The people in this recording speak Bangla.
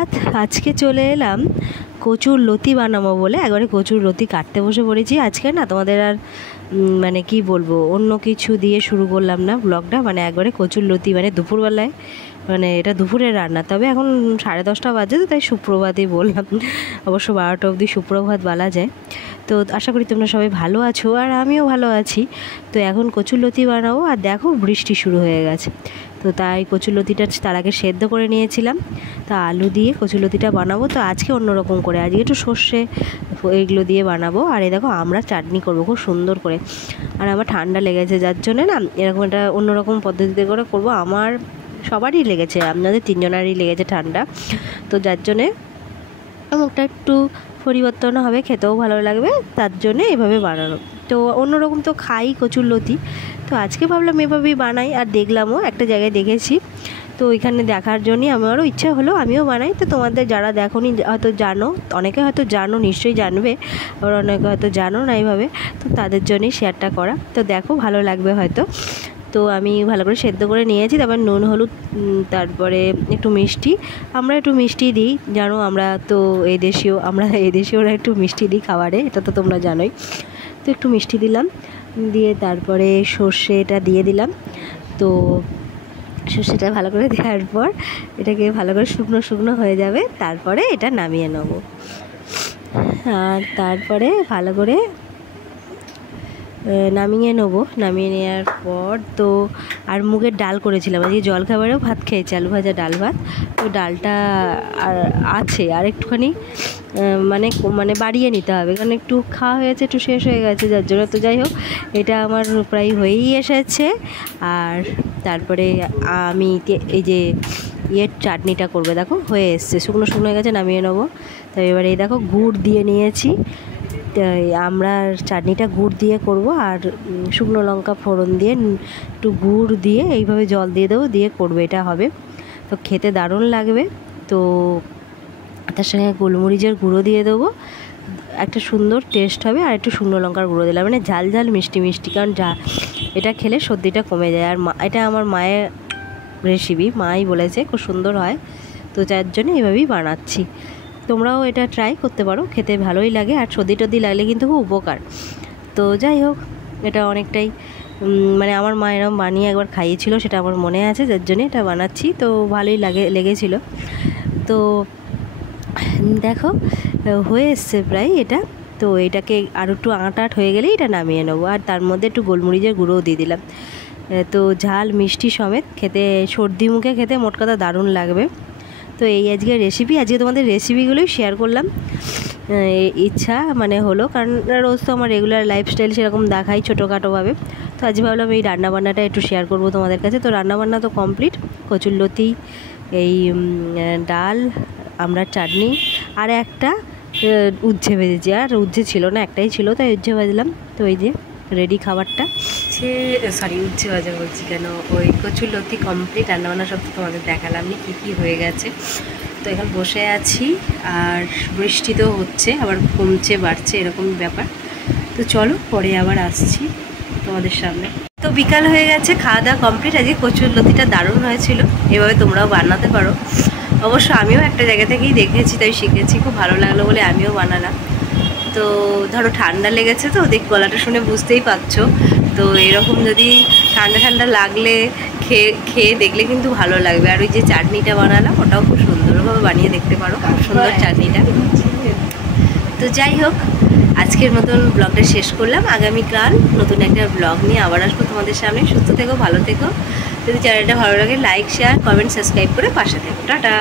সুপ্রভাত। আজকে চলে এলাম কচুর লতি বানাবো বলে, একবারে কচুর লতি কাটতে বসে পড়েছি। আজকে না তোমাদের আর মানে কি বলবো, অন্য কিছু দিয়ে শুরু করলাম না ব্লগটা, মানে একবারে কচুর লতি, মানে দুপুরবেলায়, মানে এটা দুপুরের রান্না। তবে এখন 10:30 বাজে, তো তাই সুপ্রভাতই বললাম। অবশ্য 12টা অবধি সুপ্রভাত বলা যায়। তো আশা করি তোমরা সবাই ভালো আছো, আর আমিও ভালো আছি। তো এখন কচুরলতি বানাবো, আর দেখো বৃষ্টি শুরু হয়ে গেছে। তো তাই কচুরলতিটা তার আগে সেদ্ধ করে নিয়েছিলাম। তা আলু দিয়ে কচুরলতিটা বানাবো। তো আজকে অন্যরকম করে, আজকে একটু সর্ষে এইগুলো দিয়ে বানাবো। আর এই দেখো আমরা চাটনি করবো খুব সুন্দর করে। আর আমার ঠান্ডা লেগেছে, যার জন্যে না এরকম একটা অন্যরকম পদ্ধতিতে করে করবো। আমার সবারই লেগেছে, আপনাদের তিনজনারই লেগেছে ঠান্ডা, তো যার জন্যে মুখটা একটু পরিবর্তন হবে, খেতেও ভালো লাগবে, তার জন্যে এভাবে বানানো। তো অন্যরকম তো খাই কচুরলতি, তো আজকে ভাবলাম এভাবেই বানাই। আর দেখলামও, একটা জায়গায় দেখেছি, তো ওইখানে দেখার জন্যই আমারও ইচ্ছা হলো আমিও বানাই। তো তোমাদের যারা দেখোনি হয়তো জানো, অনেকে হয়তো জানো, নিশ্চয়ই জানবে, আবার অনেকে হয়তো জানো না এইভাবে, তো তাদের জন্যই শেয়ারটা করা। তো দেখো ভালো লাগবে হয়তো। তো আমি ভালো করে সেদ্ধ করে নিয়েছি, তারপর নুন হলুদ, তারপরে একটু মিষ্টি। আমরা একটু মিষ্টি দিই, জানো আমরা তো এদেশীয়রা একটু মিষ্টি দিই খাবারে, এটা তো তোমরা জানোই। তো একটু মিষ্টি দিলাম, দিয়ে তারপরে সর্ষেটা দিয়ে দিলাম। তো সর্ষেটা ভালো করে দেওয়ার পর এটাকে ভালো করে শুকনো শুকনো হয়ে যাবে, তারপরে এটা নামিয়ে নেব। আর তারপরে ভালো করে নামিয়ে নেবো। নামিয়ে নেওয়ার পর তো আর মুগের ডাল করেছিলাম, আজকে জলখাবারেও ভাত খেয়েছি, আলু ভাজা ডাল ভাত। তো ডালটা আর আছে, আর একটুখানি মানে বাড়িয়ে নিতে হবে, কারণ একটু খাওয়া হয়েছে, একটু শেষ হয়ে গেছে, যার জন্য। তো যাই হোক, এটা আমার প্রায় হয়েই এসেছে। আর তারপরে আমি এই যে চাটনিটা করবে, দেখো হয়ে এসছে, শুকনো শুকনো হয়ে গেছে, নামিয়ে নেবো। তো এবারে এই দেখো গুড় দিয়ে নিয়েছি। আমরা চাটনিটা গুড় দিয়ে করব, আর শুকনো লঙ্কা ফোড়ন দিয়ে একটু গুড় দিয়ে এইভাবে জল দিয়ে দেবো, দিয়ে করবে, এটা হবে। তো খেতে দারুণ লাগবে। তো তার সঙ্গে গোলমরিচের গুঁড়ো দিয়ে দেবো, একটা সুন্দর টেস্ট হবে। আর একটু শুকনো লঙ্কার গুঁড়ো দিলাম, মানে ঝাল ঝাল মিষ্টি মিষ্টি, কারণ এটা খেলে সর্দিটা কমে যায়। আর এটা আমার মায়ের রেসিপি, মাই বলেছে খুব সুন্দর হয়, তো যার জন্য এভাবেই বানাচ্ছি। তোমরাও এটা ট্রাই করতে পারো, খেতে ভালোই লাগে, আর সর্দি টর্দি লাগলে কিন্তু খুব উপকার। তো যাই হোক, এটা অনেকটাই মানে আমার মা এরকম বানিয়ে একবার খাইয়েছিল, সেটা আমার মনে আছে, যার জন্যে এটা বানাচ্ছি। তো ভালোই লেগেছিলো। তো দেখো হয়ে এসছে প্রায় এটা। তো এটাকে আর একটু আঁট হয়ে গেলেই এটা নামিয়ে নেবো। আর তার মধ্যে একটু গোলমরিচের গুঁড়োও দিয়ে দিলাম। তো ঝাল মিষ্টি সমেত খেতে, সর্দি মুখে খেতে মোট কথা দারুণ লাগবে। তো এই আজকে রেসিপি, আজকে তোমাদের রেসিপিগুলোই শেয়ার করলাম, ইচ্ছা মানে হলো, কারণ রোজ তো আমার রেগুলার লাইফস্টাইল সেরকম দেখাই ছোটোখাটোভাবে। তো আজ ভাবলাম এই রান্নাবান্নাটা একটু শেয়ার করব তোমাদের কাছে। তো রান্নাবান্না তো কমপ্লিট, কচুরলতি, এই ডাল, আমরা চাটনি, আর একটা উচ্ছে ভেজেছি। আর উচ্ছে ছিল না, একটাই ছিল, তাই উচ্ছে ভাজলাম। তো এই যে রেডি খাবারটা, উচ্ছে ভাজা বলছি কেন, ওই কচুরলতি কমপ্লিট, রান্নাবান্না সব তো তোমাদের দেখালাম নি কী কী হয়ে গেছে। তো এখন বসে আছি, আর বৃষ্টি তো হচ্ছে, আবার কমছে বাড়ছে, এরকম ব্যাপার। তো চলো পরে আবার আসছি তোমাদের সামনে। তো বিকাল হয়ে গেছে, খাওয়া দাওয়া কমপ্লিট। আজকে কচুরলতিটা দারুণ হয়েছিল, এভাবে তোমরাও বানাতে পারো। অবশ্য আমিও একটা জায়গা থেকেই দেখেছি, তাই শিখেছি, খুব ভালো লাগলো বলে আমিও বানালাম। তো ধরো ঠান্ডা লেগেছে, তো ওদের গলাটা শুনে বুঝতেই পারছো। তো এরকম যদি ঠান্ডা ঠান্ডা লাগলে খেয়ে দেখলে কিন্তু ভালো লাগবে। আর ওই যে চাটনিটা বানালাম, ওটাও খুব সুন্দরভাবে বানিয়ে দেখতে পারো, খুব সুন্দর চাটনিটা। তো যাই হোক, আজকের মতন ব্লগটা শেষ করলাম। আগামীকাল নতুন একটা ব্লগ নিয়ে আবার আসবো তোমাদের সামনে। সুস্থ থেকো, ভালো থেকো। যদি চ্যানেলটা ভালো লাগে লাইক, শেয়ার, কমেন্ট, সাবস্ক্রাইব করে পাশে থেকো। টাটা।